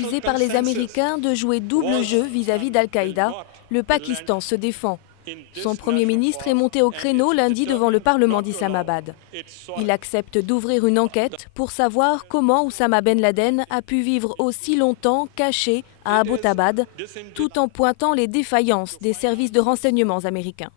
accusé par les Américains de jouer double jeu vis-à-vis d'Al-Qaïda. Le Pakistan se défend. Son Premier ministre est monté au créneau lundi devant le Parlement d'Islamabad. Il accepte d'ouvrir une enquête pour savoir comment Oussama Ben Laden a pu vivre aussi longtemps caché à Abbottabad, tout en pointant les défaillances des services de renseignement américains.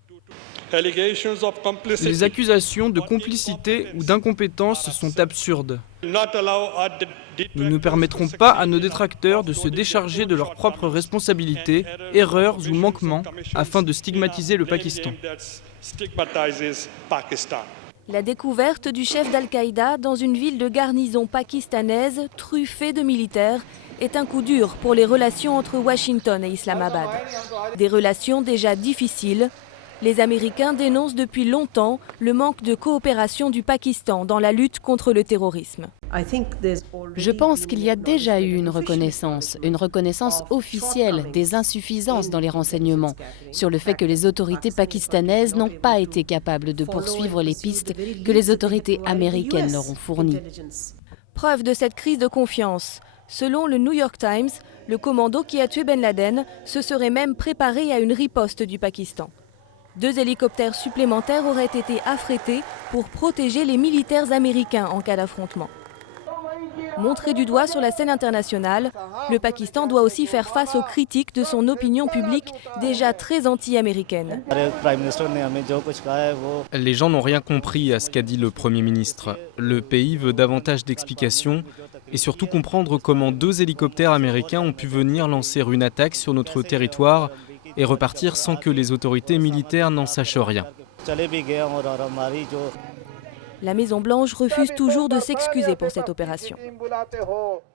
Les accusations de complicité ou d'incompétence sont absurdes. Nous ne permettrons pas à nos détracteurs de se décharger de leurs propres responsabilités, erreurs ou manquements afin de stigmatiser le Pakistan. La découverte du chef d'Al-Qaïda dans une ville de garnison pakistanaise truffée de militaires est un coup dur pour les relations entre Washington et Islamabad. Des relations déjà difficiles. Les Américains dénoncent depuis longtemps le manque de coopération du Pakistan dans la lutte contre le terrorisme. Je pense qu'il y a déjà eu une reconnaissance officielle des insuffisances dans les renseignements, sur le fait que les autorités pakistanaises n'ont pas été capables de poursuivre les pistes que les autorités américaines leur ont fournies. Preuve de cette crise de confiance. Selon le New York Times, le commando qui a tué Ben Laden se serait même préparé à une riposte du Pakistan. 2 hélicoptères supplémentaires auraient été affrétés pour protéger les militaires américains en cas d'affrontement. Montré du doigt sur la scène internationale, le Pakistan doit aussi faire face aux critiques de son opinion publique déjà très anti-américaine. Les gens n'ont rien compris à ce qu'a dit le Premier ministre. Le pays veut davantage d'explications et surtout comprendre comment 2 hélicoptères américains ont pu venir lancer une attaque sur notre territoire et repartir sans que les autorités militaires n'en sachent rien. La Maison-Blanche refuse toujours de s'excuser pour cette opération.